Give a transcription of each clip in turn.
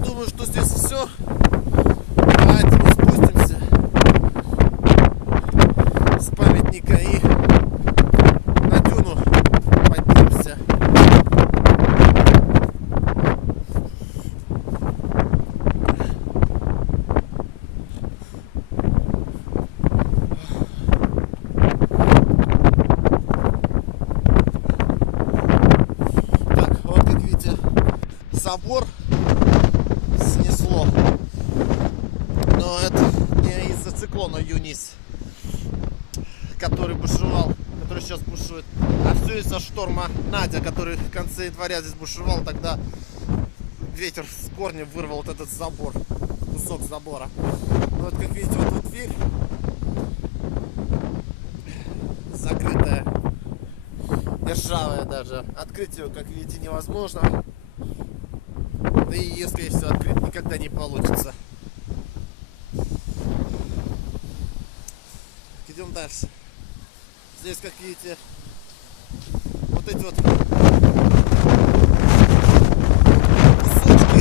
думаю, что здесь все. Давайте мы спустимся с памятника и на дюну поднимемся. Так, вот как видите, собор снесло. Но это не из-за циклона Юнис, который бушевал, который сейчас бушует, а все из-за шторма Надя, который в конце января здесь бушевал. Тогда ветер с корнем вырвал вот этот забор, кусок забора. Вот как видите, вот тут дверь закрытая, державая даже. Открыть ее, как видите, невозможно. Да и если все открыть, никогда не получится. Идем дальше. Здесь, как видите, вот эти вот кусочки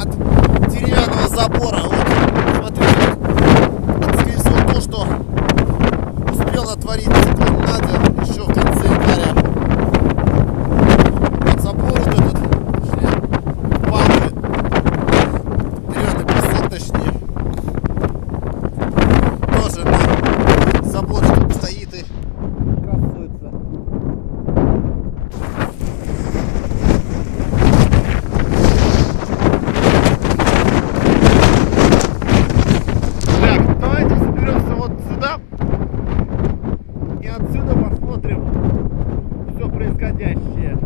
от деревянного забора. Вот, смотрите, это, скорее всего, то, что успел натворить циклон Надя еще в конце января. Вот забор вот этот, палки, деревянный брусок, точнее, тоже на заборе тут стоит и красуется. Так, давайте соберемся вот сюда и отсюда посмотрим все происходящее.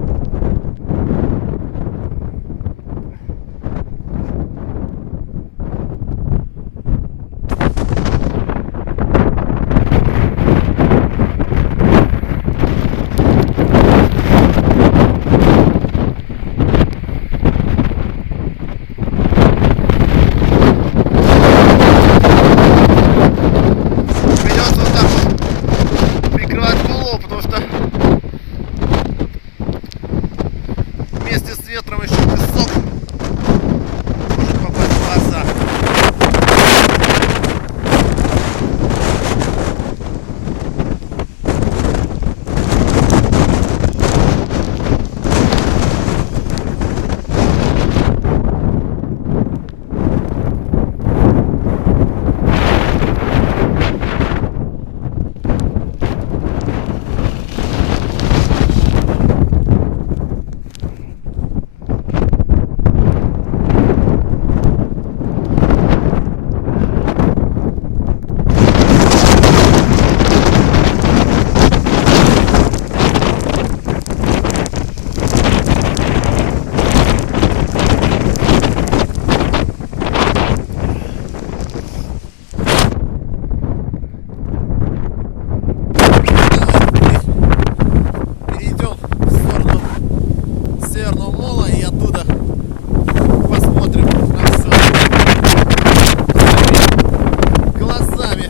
Придется вот так вот прикрывать голову, потому что вместе с ветром еще песок может попасть в глаза. Перейдем в сторону северного мола и оттуда посмотрим на все глазами.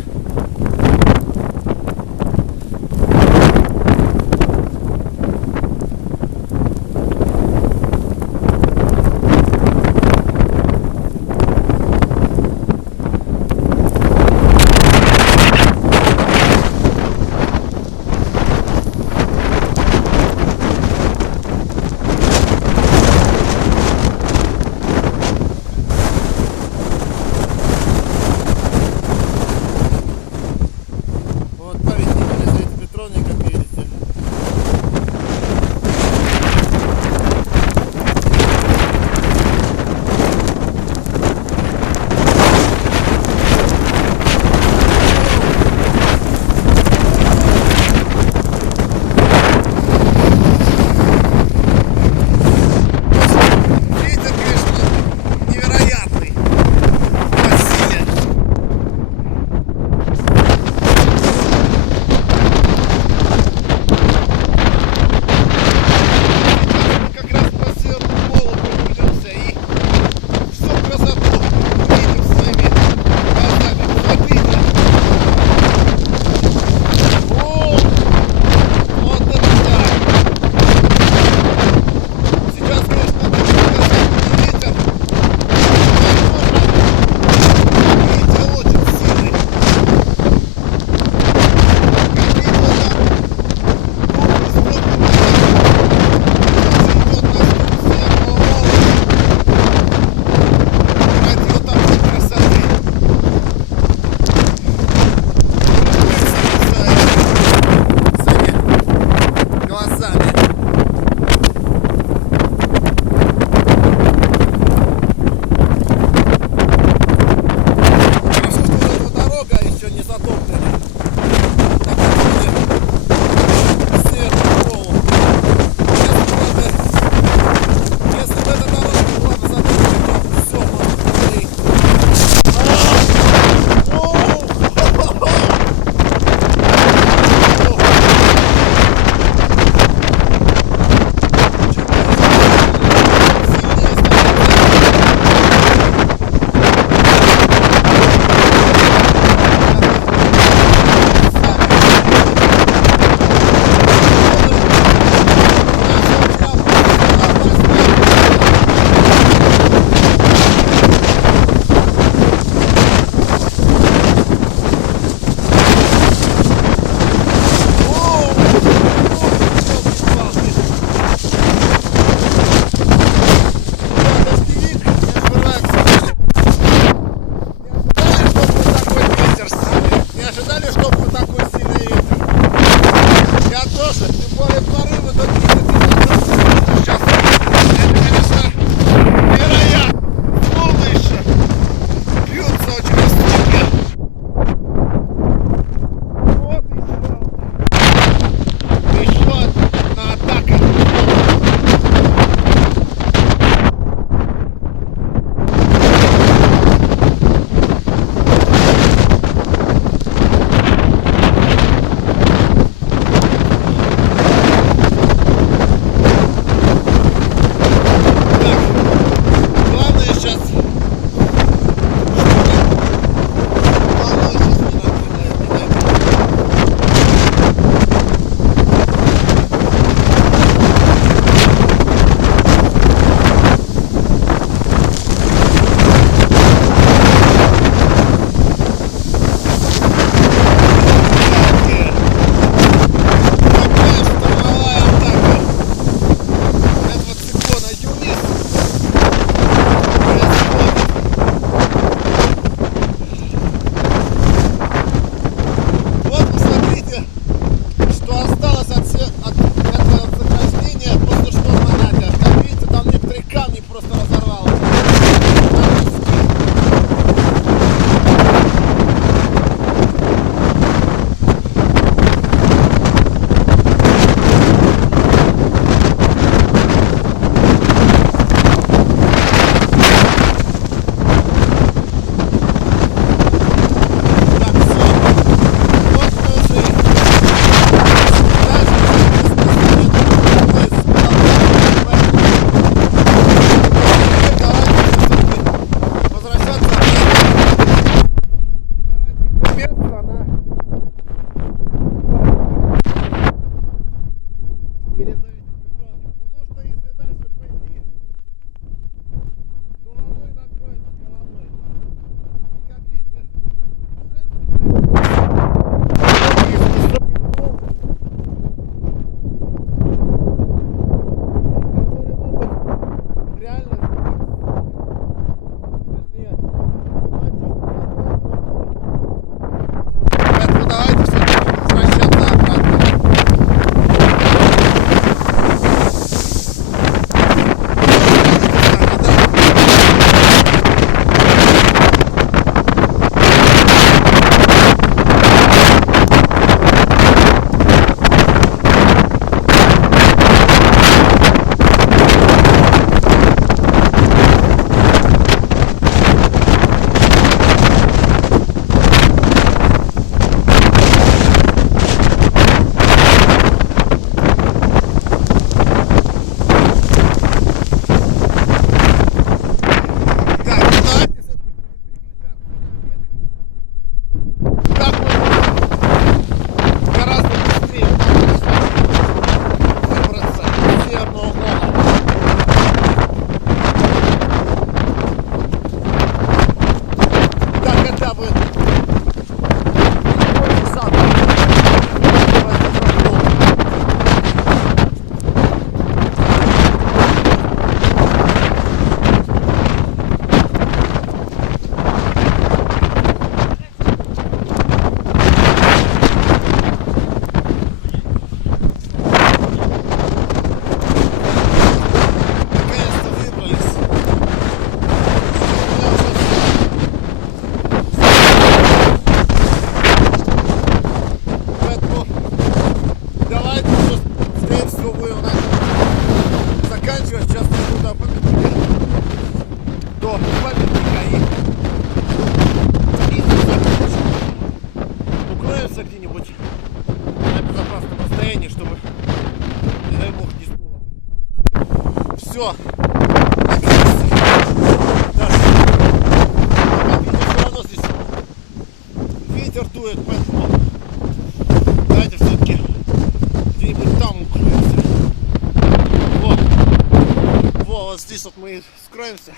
вот здесь вот мы скроемся.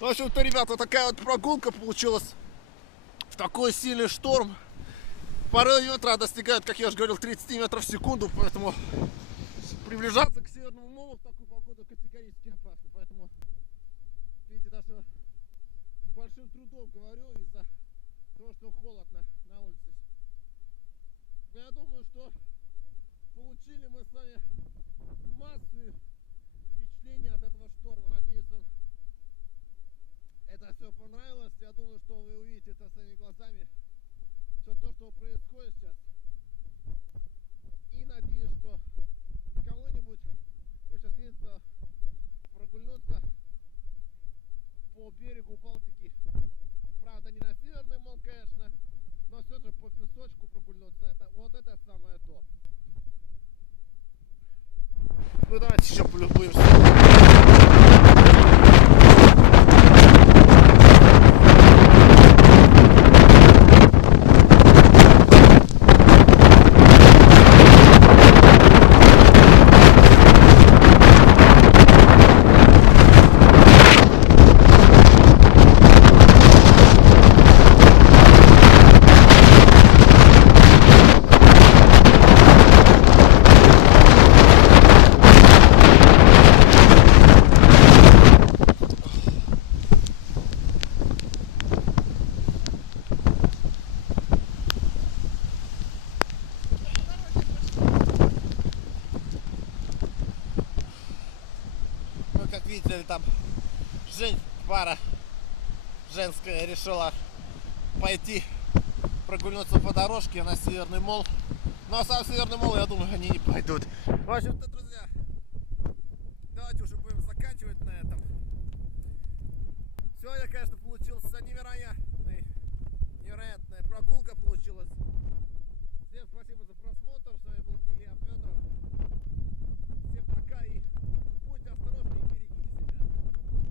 В общем-то, ребята, такая вот прогулка получилась в такой сильный шторм. Порывы ветра достигают, как я уже говорил, 30 метров в секунду, поэтому приближаться к Северному морю в такую погоду категорически опасно. Поэтому, видите, даже с большим трудом говорю из-за того, что холодно на улице. Но я думаю, что получили мы с вами массу впечатлений от этого шторма. Надеюсь, вам это все понравилось. Я думаю, что вы увидите это своими глазами. Все то, что происходит сейчас. И надеюсь, что кому-нибудь посчастливится прогулянуться по берегу Балтики. Правда, не на Северный мол, конечно, но все же по песочку прогулянуться. Вот это самое то. Ну давайте еще полюбуемся. Как видите, там пара женская решила пойти прогулянуться по дорожке на Северный мол. Ну а сам Северный мол, я думаю, они не пойдут. В общем-то, друзья,